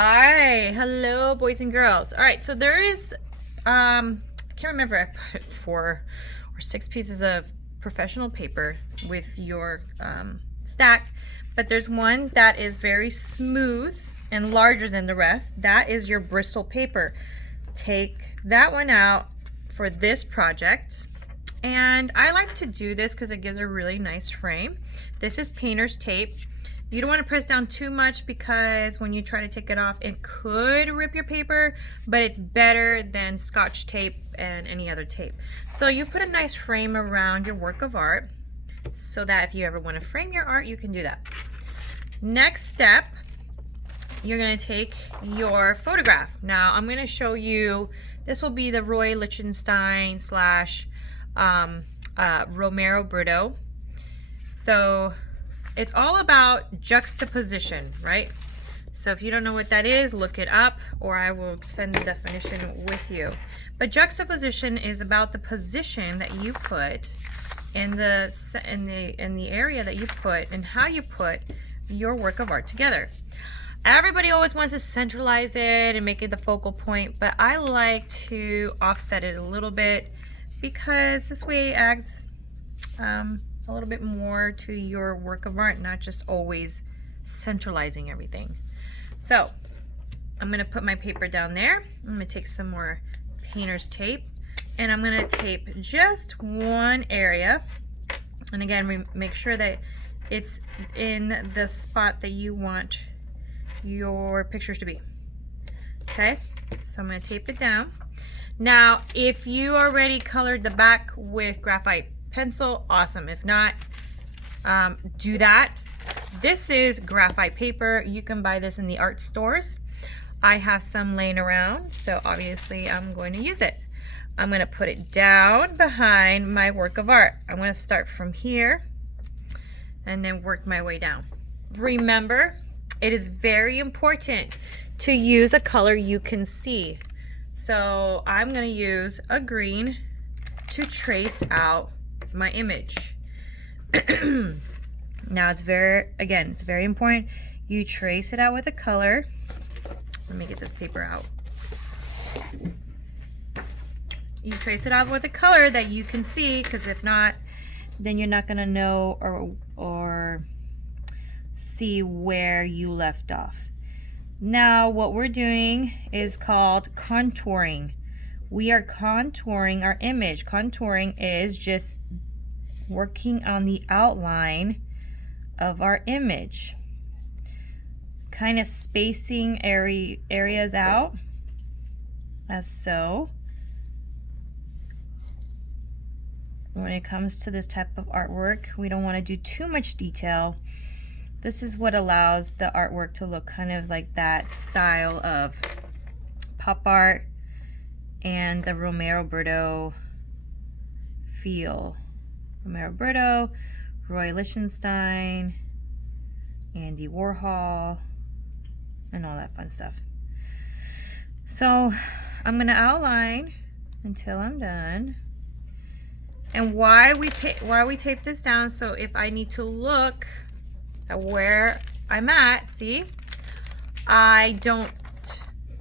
All right, hello, boys and girls. All right, so there is, I can't remember, I put 4 or 6 pieces of professional paper with your stack, but there's one that is very smooth and larger than the rest. That is your Bristol paper. Take that one out for this project. And I like to do this because it gives a really nice frame. This is painter's tape. You don't want to press down too much because when you try to take it off, it could rip your paper, but it's better than Scotch tape and any other tape. So you put a nice frame around your work of art so that if you ever want to frame your art, you can do that. Next step, you're going to take your photograph. Now I'm going to show you, this will be the Roy Lichtenstein slash Romero Britto. So it's all about juxtaposition, right? So if you don't know what that is, look it up, or I will send the definition with you. But juxtaposition is about the position that you put in the area that you put and how you put your work of art together. Everybody always wants to centralize it and make it the focal point, but I like to offset it a little bit because this way it adds a little bit more to your work of art, not just always centralizing everything. So I'm going to put my paper down there. I'm going to take some more painter's tape and I'm going to tape just one area. And again, make sure that it's in the spot that you want your pictures to be. Okay, so I'm going to tape it down. Now, if you already colored the back with graphite pencil, awesome. If not, do that. This is graphite paper. You can buy this in the art stores. I have some laying around, so obviously I'm going to use it. I'm going to put it down behind my work of art. I'm going to start from here and then work my way down. Remember, it is very important to use a color you can see. So I'm going to use a green to trace out my image. Now it's very important you trace it out with a color. Let me get this paper out. You trace it out with a color that you can see, because if not, then you're not going to know or see where you left off. Now what we're doing is called contouring. We are contouring our image. Contouring is just working on the outline of our image, kind of spacing areas out as so. When it comes to this type of artwork, we don't want to do too much detail. This is what allows the artwork to look kind of like that style of pop art and the Romero Britto feel. Romero Britto, Roy Lichtenstein, Andy Warhol, and all that fun stuff. So I'm going to outline until I'm done. And why we tape this down, so if I need to look at where I'm at, see,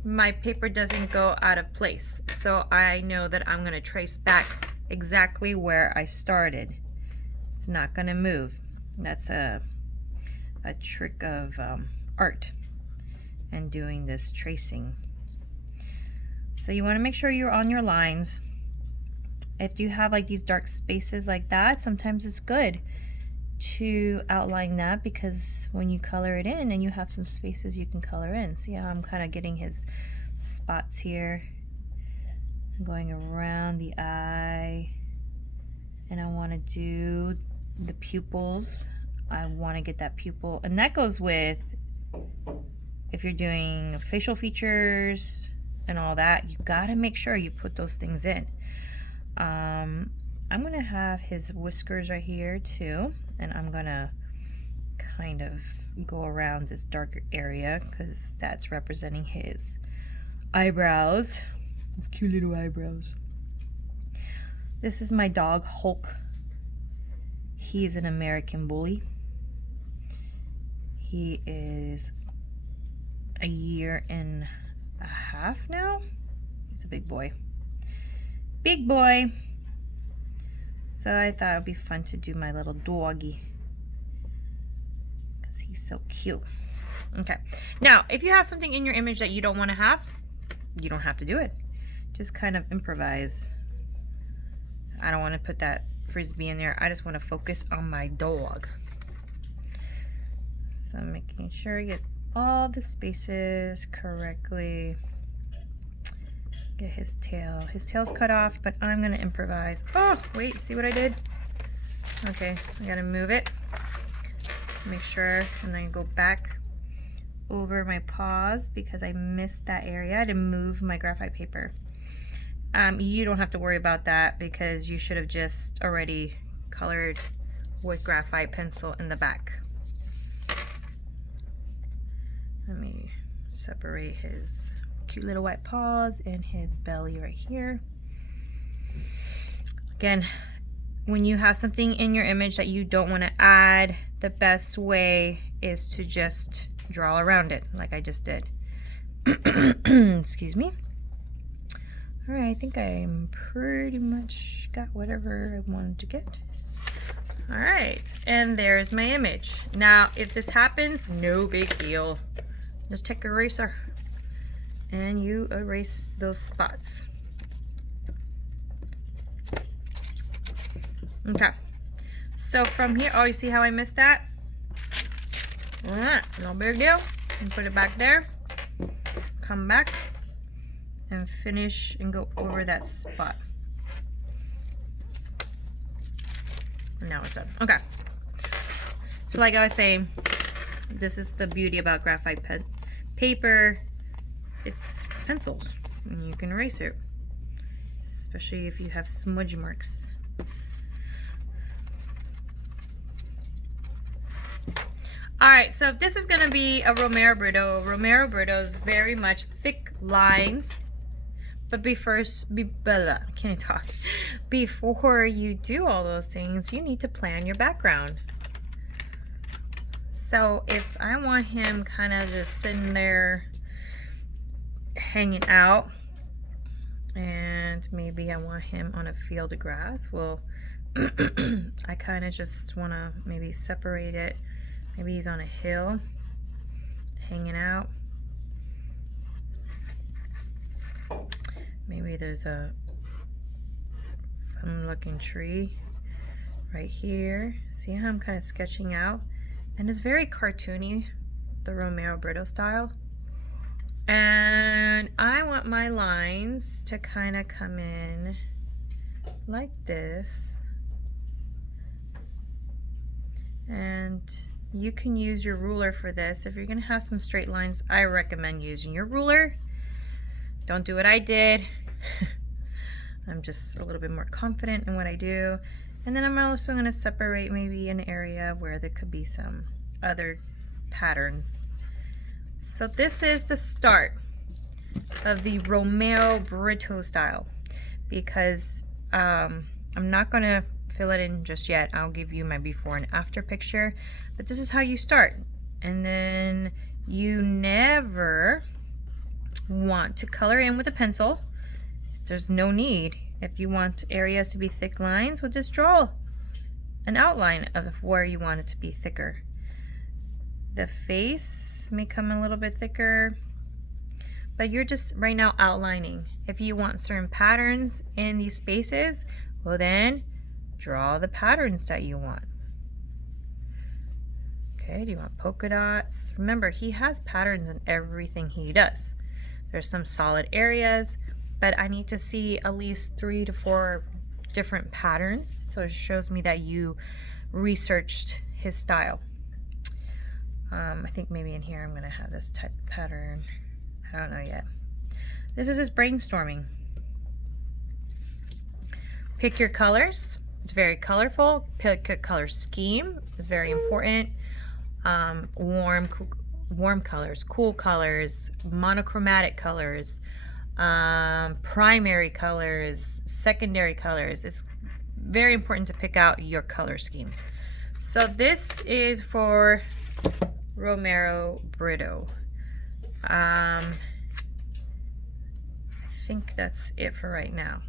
my paper doesn't go out of place. So I know that I'm going to trace back exactly where I started. It's not going to move. That's a trick of art and doing this tracing. So you want to make sure you're on your lines. If you have like these dark spaces like that, sometimes it's good to outline that, because when you color it in and you have some spaces you can color in. See how I'm kind of getting his spots here, going around the eye, and I want to do the pupils. I want to get that pupil, and that goes with if you're doing facial features and all that, you got to make sure you put those things in. I'm gonna have his whiskers right here too, and I'm gonna kind of go around this darker area because that's representing his eyebrows, his cute little eyebrows. This is my dog Hulk. He is an American bully. He is a year and a half now. He's a big boy. Big boy. So I thought it would be fun to do my little doggy, because he's so cute. Okay. Now, if you have something in your image that you don't want to have, you don't have to do it. Just kind of improvise. I don't want to put that frisbee in there. I just want to focus on my dog. So I'm making sure you get all the spaces correctly. Get his tail. His tail's cut off, but I'm going to improvise. Oh, wait, see what I did? Okay, I got to move it. Make sure, and then go back over my paws because I missed that area. I had to move my graphite paper. You don't have to worry about that because you should have just already colored with graphite pencil in the back. Let me separate his cute little white paws and his belly right here. Again, when you have something in your image that you don't want to add, the best way is to just draw around it like I just did. Excuse me. All right, I think I'm pretty much got whatever I wanted to get. All right, and there's my image. Now, if this happens, no big deal. Just take an eraser and you erase those spots. Okay, so from here, oh, you see how I missed that? No big deal. And put it back there. Come back and finish and go over that spot. And now it's done. Okay. So like I was saying, this is the beauty about graphite paper. It's pencils and you can erase it, especially if you have smudge marks. All right, so this is gonna be a Romero Britto. Romero Britto is very much thick lines. But before you do all those things, you need to plan your background. So if I want him kind of just sitting there hanging out, and maybe I want him on a field of grass, well, I kind of just want to maybe separate it. Maybe he's on a hill hanging out. Maybe there's a fun looking tree right here. See how I'm kind of sketching out? And it's very cartoony, the Romero Britto style. And I want my lines to kind of come in like this. And you can use your ruler for this. If you're gonna have some straight lines, I recommend using your ruler. Don't do what I did. I'm just a little bit more confident in what I do. And then I'm also going to separate maybe an area where there could be some other patterns. So this is the start of the Romero Britto style, because I'm not going to fill it in just yet. I'll give you my before and after picture, but this is how you start. And then you never want to color in with a pencil. There's no need. If you want areas to be thick lines, well, just draw an outline of where you want it to be thicker. The face may come a little bit thicker, but you're just right now outlining. If you want certain patterns in these spaces, well then draw the patterns that you want. Okay, do you want polka dots? Remember, he has patterns in everything he does. There's some solid areas, but I need to see at least 3 to 4 different patterns. So it shows me that you researched his style. I think maybe in here I'm gonna have this type of pattern. I don't know yet. This is just brainstorming. Pick your colors. It's very colorful. Pick a color scheme. It's very important. Warm colors, cool colors, monochromatic colors, primary colors, secondary colors. It's very important to pick out your color scheme. So this is for Romero Britto. I think that's it for right now.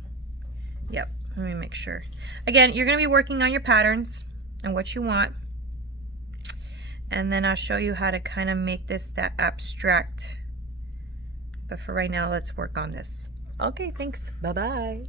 Yep, let me make sure. Again, you're going to be working on your patterns and what you want. And then I'll show you how to kind of make this that abstract. But for right now, let's work on this. Okay, thanks. Bye-bye.